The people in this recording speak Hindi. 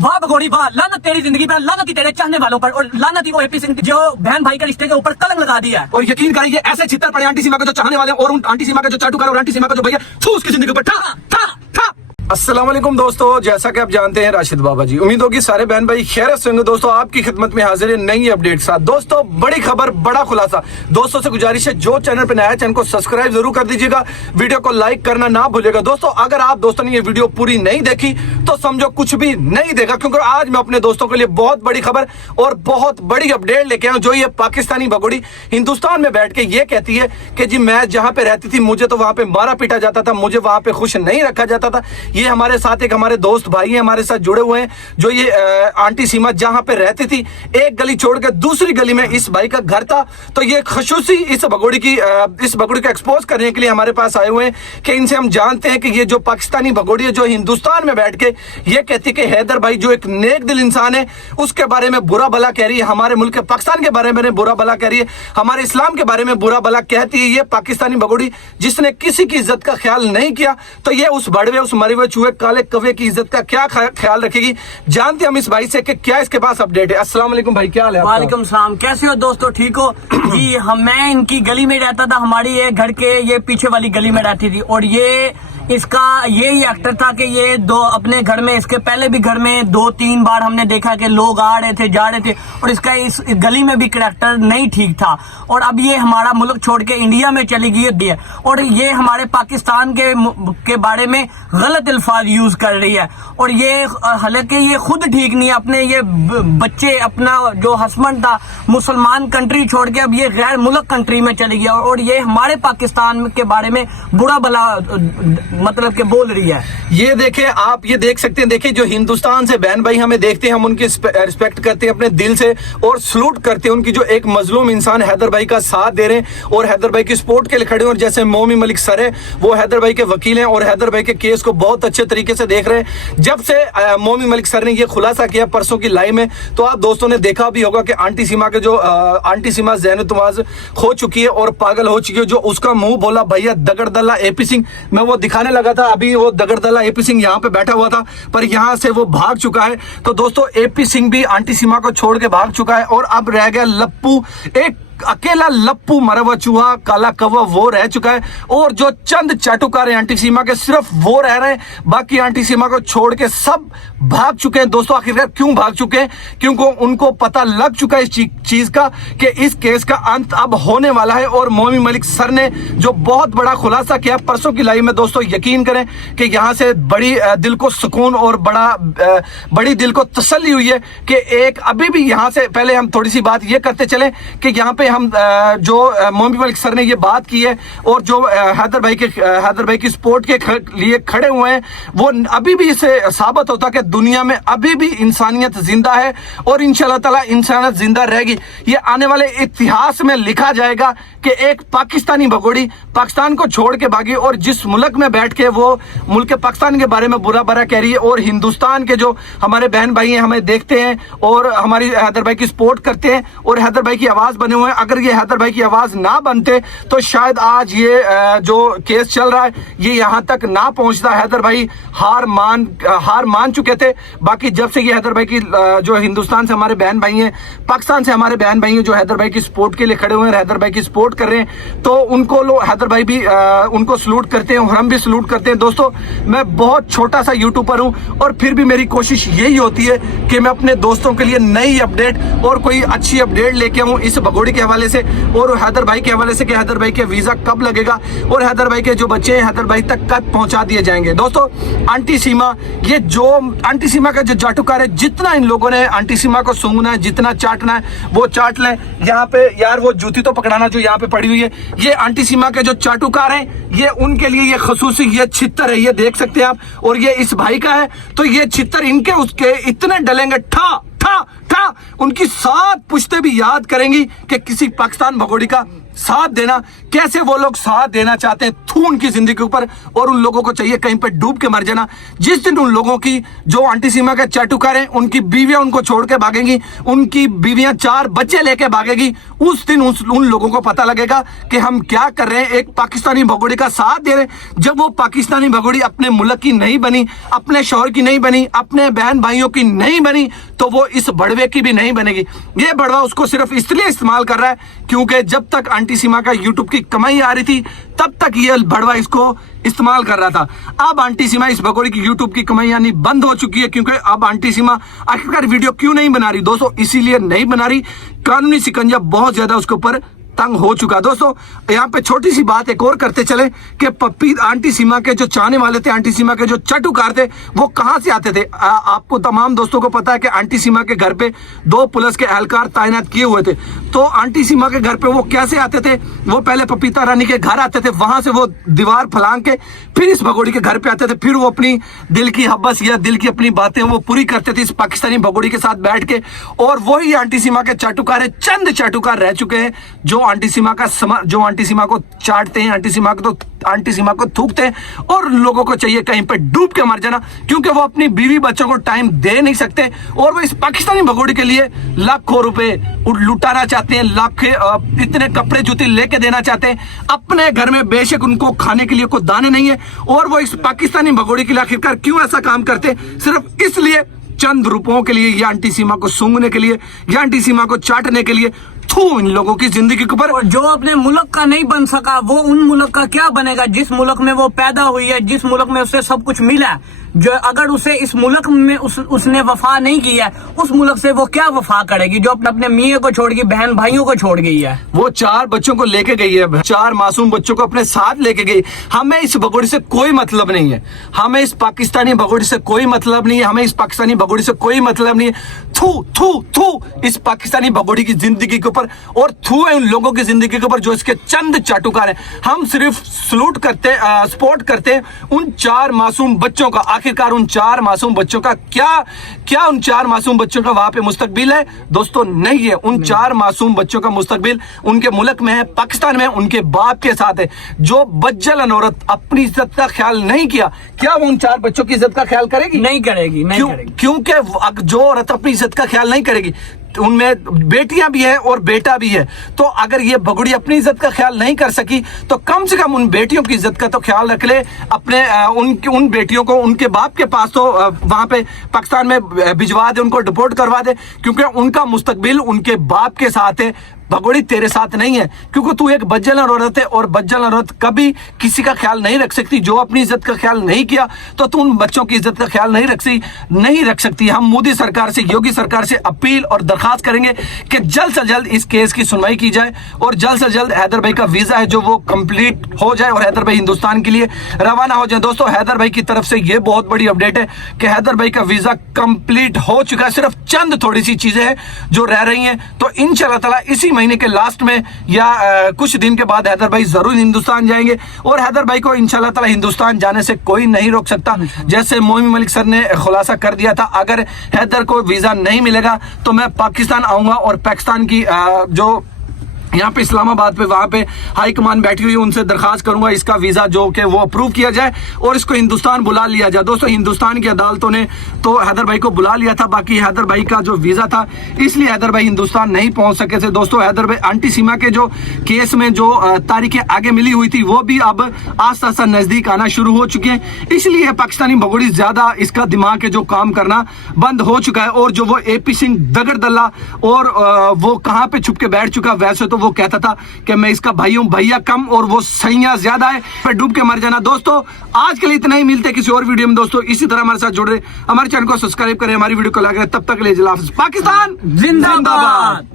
वाह भगोड़ी वाह, लानत तेरी जिंदगी पर, लानत ही तेरे चाहने वालों पर, और लानत ही वो एपी सिंह जो बहन भाई के रिश्ते के ऊपर कलंक लगा दिया है। और यकीन करिए ऐसे चित्तर पड़े आंटी सीमा के जो चाहने वाले और उन आंटी सीमा के जो चाटुकार और आंटी सीमा का जो भैया थू उसकी जिंदगी पर ठा ठा ठा। अस्सलाम वालेकुम दोस्तों, जैसा कि आप जानते हैं राशिद बाबा जी, उम्मीद होगी सारे बहन भाई खैरियत से होंगे। दोस्तों आपकी खिदमत में हाजिर है नई अपडेट साथ। दोस्तों बड़ी खबर, बड़ा खुलासा। दोस्तों से गुजारिश है जो चैनल पर नया है चैनल को सब्सक्राइब जरूर कर दीजिएगा, वीडियो को लाइक करना ना भूलिएगा। दोस्तों अगर आप दोस्तों ने ये वीडियो पूरी नहीं देखी तो समझो कुछ भी नहीं देखा, क्योंकि आज मैं अपने दोस्तों के लिए बहुत बड़ी खबर और बहुत बड़ी अपडेट लेके आया हूं। जो ये पाकिस्तानी भगोड़ी हिंदुस्तान में बैठ के ये कहती है कि जी मैं जहां पे रहती थी मुझे तो वहां पे मारा पीटा जाता था, मुझे वहां पे खुश नहीं रखा जाता था। ये हमारे साथ एक हमारे दोस्त भाई हैं, हमारे साथ जुड़े हुए हैं। जो ये आंटी सीमा जहां पे रहती थी, एक गली छोड़ के दूसरी गली में इस भाई का घर था। तो ये खसूसी इस भगोड़ी को एक्सपोज करने के लिए हमारे पास आए हुए हैं कि इनसे हम जानते हैं कि ये जो पाकिस्तानी भगोड़ी है जो हिंदुस्तान में बैठ के ये कहती कि हैदर भाई जो एक नेक दिल इंसान है उसके बारे में बुरा भला कह रही है, हमारे मुल्क के पाकिस्तान के बारे में बुरा भला कह रही है, हमारे इस्लाम के बारे में बुरा भला कहती है। ये पाकिस्तानी भगोड़ी जिसने किसी की इज्जत का ख्याल नहीं किया, तो ये उस बड़वे उस मरे हुए चूहे काले कौवे की इज्जत का क्या ख्याल रखेगी। जानते हम इस भाई से कि क्या इसके पास अपडेट है। अस्सलाम वालेकुम भाई, क्या हाल है? वालेकुम सलाम, कैसे हो दोस्तों, ठीक हो जी? मैं इनकी गली में रहता था, हमारी ये घर के ये पीछे वाली गली में रहती थी, और ये इसका यही एक्टर था कि ये दो अपने घर में, इसके पहले भी घर में 2-3 बार हमने देखा कि लोग आ रहे थे जा रहे थे, और इसका इस गली में भी करैक्टर नहीं ठीक था। और अब ये हमारा मुल्क छोड़ के इंडिया में चली गई है, और ये हमारे पाकिस्तान के बारे में गलत अल्फाज यूज कर रही है। और ये हालांकि ये खुद ठीक नहीं है, अपने ये बच्चे, अपना जो हस्बैंड था मुसलमान कंट्री छोड़ के अब ये गैर मुल्क कंट्री में चली गया, और ये हमारे पाकिस्तान के बारे में बुरा भला मतलब के बोल रही है। ये देखें, आप ये देख सकते हैं। देखिए जो हिंदुस्तान से बहन भाई हमें देखते हैं, हम उनकी रिस्पेक्ट करते हैं अपने दिल से और सलूट करते हैं उनकी, जो एक मजलूम इंसान हैदर भाई का साथ दे रहे हैं और हैदर भाई की सपोर्ट के लिए खड़े हैं। और जैसे मोमी मलिक सर है, वो हैदर भाई के वकील हैं और हैदर भाई के केस को बहुत अच्छे तरीके से देख रहे हैं। जब से मोमी मलिक सर ने ये खुलासा किया परसों की लाइव में, तो आप दोस्तों ने देखा भी होगा कि आंटी सीमा के जो आंटी सीमा ज़हन-ए-तवाज़ खो चुकी है और पागल हो चुकी है। जो उसका मुंह बोला भैया दगड़दल्ला एपी सिंह, मैं वो दिखाने लगा था, अभी वो दगड़दल्ला एपी सिंह यहाँ पे बैठा हुआ था, पर यहाँ से वो भाग चुका है। तो दोस्तों एपी सिंह भी आंटी सीमा को छोड़ के भाग चुका है, और अब रह गया लप्पू, एक अकेला लप्पू मरा हुआ चूहा काला कौवा, वो रह चुका है। और जो चंद चाटुकार हैं आंटी सीमा के, सिर्फ वो रह रहे हैं, बाकी आंटी सीमा को छोड़ के सब भाग चुके हैं। दोस्तों आखिरकार क्यों भाग चुके हैं? क्योंकि उनको पता लग चुका है इस चीज का कि इस केस का अंत अब होने वाला है। और मोमी मलिक सर ने जो बहुत बड़ा खुलासा किया परसों की लाइव में, दोस्तों यकीन करें कि यहाँ से बड़ी दिल को सुकून और बड़ी दिल को तसल्ली हुई है कि एक अभी भी यहाँ से पहले हम थोड़ी सी बात ये करते चले कि यहाँ पे हम जो मोमी मलिक सर ने ये बात की है और जो हैदर भाई की सपोर्ट के लिए खड़े हुए हैं, वो अभी भी इससे साबित होता कि दुनिया में अभी भी इंसानियत जिंदा है और इंशाअल्लाह ताला इंसानियत जिंदा रहेगी। ये आने वाले इतिहास में लिखा जाएगा कि एक पाकिस्तानी भगोड़ी पाकिस्तान को छोड़ के भागी, और जिस मुल्क में बैठ के वो मुल्क पाकिस्तान के बारे में बुरा भला कह रही है, और हिंदुस्तान के जो हमारे बहन भाई हैं हमें देखते हैं और हमारी हैदर भाई की सपोर्ट करते हैं और हैदर भाई की आवाज बने हुए हैं। अगर ये हैदर भाई की आवाज ना बनते तो शायद आज ये जो केस चल रहा है ये यहाँ तक ना पहुंचता। हैदर भाई हार मान चुके थे। बाकी जब से ये हैदर भाई की जो हिंदुस्तान से हमारे बहन भाई हैं, पाकिस्तान से हमारे बहन भाई हैं जो हैदर भाई की सपोर्ट के लिए खड़े हुए हैं, हैदर भाई की सपोर्ट कर रहे हैं, तो उनको हैदर भाई भी उनको सलूट करते हैं और हम भी सलूट करते हैं। दोस्तों मैं बहुत छोटा सा यूट्यूबर हूं और फिर भी मेरी कोशिश यही होती है कि मैं अपने दोस्तों के लिए नई अपडेट और कोई अच्छी अपडेट लेके आऊं इस भगोड़ी के हवाले से और हैदर भाई के हवाले से कि हैदर भाई के वीजा कब लगेगा और हैदर भाई के जो बच्चे हैं हैदर भाई तक कब पहुंचा दिए जाएंगे। दोस्तों आंटी सीमा, ये जो आंटी सीमा का जो जाटुकार है, जितना इन लोगों ने आंटी सीमा को सूंघना है, जितना चाटना है वो चाट लें। यहाँ पे यार वो जूती तो पकड़ाना जो यहाँ पे पड़ी हुई है, ये आंटी सीमा के जो चाटुकार हैं, ये उनके लिए ये खसूसी ये छित्तर है, ये देख सकते हैं आप। और ये इस भाई का है, तो ये छित्तर इनके उसके इतने डलेंगे ठा ठा ठा, उनकी 7 पुश्ते भी याद करेंगी कि किसी पाकिस्तान भगोड़ी का साथ देना, कैसे वो लोग साथ देना चाहते हैं थू उनकी जिंदगी के ऊपर, और उन लोगों को चाहिए कहीं पे डूब के मर जाना। जिस दिन उन लोगों की जो आंटी सीमा के चाटुकार हैं, उनकी बीवियां उनको छोड़ के भागेंगी, उनकी बीवियां 4 बच्चे लेके भागेगी, उस दिन उन लोगों को पता लगेगा कि हम क्या कर रहे हैं, एक पाकिस्तानी भगोड़ी का साथ दे रहे हैं। जब वो पाकिस्तानी भगोड़ी अपने मुल्क की नहीं बनी, अपने शौहर की नहीं बनी, अपने बहन भाइयों की नहीं बनी, तो वो इस बड़वे की भी नहीं बनेगी। ये बड़वा उसको सिर्फ इसलिए इस्तेमाल कर रहा है क्योंकि जब तक आंटी सीमा का यूट्यूब की कमाई आ रही थी तब तक ये बड़वा इसको इस्तेमाल कर रहा था। अब आंटी सीमा इस भगोड़ी की यूट्यूब की कमाई यानी बंद हो चुकी है, क्योंकि अब आंटी सीमा आखिरकार वीडियो क्यों नहीं बना रही दोस्तों, इसीलिए नहीं बना रही, कानूनी शिकंजा बहुत ज्यादा उसके ऊपर तंग हो चुका। दोस्तों यहाँ पे छोटी सी बात एक और करते चले कि पप्पी आंटी सीमा के जो चाहने वाले थे, आंटी सीमा के जो चटुकार थे, वो कहां से आते थे। आपको तमाम दोस्तों को पता है कि आंटी सीमा के घर पे 2 पुलिस के एहलकार तैनात किए हुए थे। तो आंटी सीमा के घर पे वो कैसे आते थे, वो पहले पपीता रानी के घर आते थे, वहां से वो दीवार फलांग के फिर इस भगोड़ी के घर पे आते थे, फिर वो अपनी दिल की हब्बस या दिल की अपनी बातें वो पूरी करते थे इस पाकिस्तानी भगोड़ी के साथ बैठ के। और वही आंटी सीमा के चाटुकार है, चंद चाटुकार रह चुके हैं जो आंटी सीमा को चाटते हैं, आंटी सीमा को थूकते हैं, और लोगों को चाहिए कहीं पे डूब के मर जाना, क्योंकि वो अपनी बीवी बच्चों को टाइम दे नहीं सकते, और वो इस पाकिस्तानी भगोड़ी के लिए लाखों रुपए लुटाना चाहते हैं, इतने कपड़े जूते लेके देना चाहते हैं अपने घर में। बेशक उनको खाने के लिए कोई दाने नहीं है, और वो इस पाकिस्तानी भगोड़ी के लिए आखिरकार क्यों ऐसा काम करते, सिर्फ इसलिए, चंद रुपयों के लिए, या आंटी सीमा को सूंघने के लिए, या आंटी सीमा को चाटने के लिए। थू इन लोगों की जिंदगी के ऊपर। जो अपने मुल्क का नहीं बन सका वो उन मुल्क का क्या बनेगा जिस मुल्क में वो पैदा हुई है, जिस मुल्क में उसे सब कुछ मिला। जो अगर उसे इस मुल्क में उसने वफा नहीं की है, उस मुल्क से वो क्या वफा करेगी जो अपने मियाँ को छोड़ गई, बहन भाइयों को छोड़ गई है। वो 4 बच्चों को लेके गई है, 4 मासूम बच्चों को अपने साथ लेके गई। हमें इस भगोड़ी से कोई मतलब नहीं है, हमें इस पाकिस्तानी भगोड़ी से कोई मतलब नहीं है, हमें इस पाकिस्तानी भगोड़ी से कोई मतलब नहीं है। थू थू थू इस पाकिस्तानी भगोड़ी की जिंदगी के ऊपर, और थू है उन लोगों की जिंदगी के ऊपर जो इसके चंद चाटुकार हैं। हम सिर्फ सपोर्ट करते हैं उन 4 मासूम बच्चों का। आखिरकार उन 4 मासूम बच्चों का क्या उन 4 मासूम बच्चों का वहां पे मुस्तकबिल है दोस्तों? नहीं है। उन 4 मासूम बच्चों का मुस्तकबिल उनके मुल्क में है, पाकिस्तान में, उनके बाप के साथ है। जो बज्जल औरत अपनी इज्जत का ख्याल नहीं किया, क्या वो उन 4 बच्चों की इज्जत का ख्याल करेगी? नहीं करेगी। क्योंकि जो औरत अपनी इज्जत का ख्याल नहीं करेगी, उनमें बेटियां भी है और बेटा भी है। तो अगर ये भगोड़ी अपनी इज्जत का ख्याल नहीं कर सकी तो कम से कम उन बेटियों की इज्जत का तो ख्याल रख ले। अपने उन बेटियों को उनके बाप के पास तो वहां पे पाकिस्तान में भिजवा दे, उनको डिपोर्ट करवा दे, क्योंकि उनका मुस्तकबिल उनके बाप के साथ है, भगोड़ी तेरे साथ नहीं है। क्योंकि तू एक बज्जल औरत है, और बज्जल औरत कभी किसी का ख्याल नहीं रख सकती। जो अपनी इज्जत का ख्याल नहीं किया तो तू उन बच्चों की इज्जत का ख्याल नहीं रख सकती। हम मोदी सरकार से, योगी सरकार से अपील और दरखास्त करेंगे कि जल्द से जल्द इस केस की सुनवाई की जाए, और जल्द से जल्द हैदर भाई का वीजा है जो वो कंप्लीट हो जाए, और हैदर भाई हिंदुस्तान के लिए रवाना हो जाए। दोस्तों हैदर भाई की तरफ से ये बहुत बड़ी अपडेट है कि हैदर भाई का वीजा कंप्लीट हो चुका है, सिर्फ चंद थोड़ी सी चीजें हैं जो रह रही हैं। तो इंशाल्लाह ताला इसी महीने के लास्ट में या कुछ दिन के बाद हैदर भाई जरूर हिंदुस्तान जाएंगे, और हैदर भाई को इंशाल्लाह ताला हिंदुस्तान जाने से कोई नहीं रोक सकता। जैसे मोमी मलिक सर ने खुलासा कर दिया था, अगर हैदर को वीजा नहीं मिलेगा तो मैं पाकिस्तान आऊंगा, और पाकिस्तान की जो यहाँ पे इस्लामाबाद पे वहां पे हाई कमान बैठी हुई, उनसे दरखास्त करूंगा इसका वीजा जो कि वो अप्रूव किया जाए और इसको हिंदुस्तान बुला लिया जाए। दोस्तों हिंदुस्तान की अदालतों ने तो हैदर भाई को बुला लिया था, बाकी हैदर भाई का जो वीजा था इसलिए हैदर भाई हिंदुस्तान नहीं पहुंच सके थे। दोस्तों हैदर भाई आंटी सीमा के जो केस में जो तारीखें आगे मिली हुई थी वो भी अब आस्ता आस्ता नजदीक आना शुरू हो चुके हैं, इसलिए पाकिस्तानी भगोड़ी ज्यादा इसका दिमाग है जो काम करना बंद हो चुका है। और जो वो AP सिंह दगड़दल्ला और वो कहाँ पे छुप के बैठ चुका, वैसे तो वो कहता था कि मैं इसका भैया कम और वो सैया ज्यादा है, पर डूब के मर जाना। दोस्तों आज के लिए इतना ही, मिलते हैं किसी और वीडियो में। दोस्तों इसी तरह हमारे साथ जुड़ रहे, हमारे चैनल को सब्सक्राइब करें, हमारी वीडियो को लाइक करें। तब तक के लिए पाकिस्तान जिंदाबाद।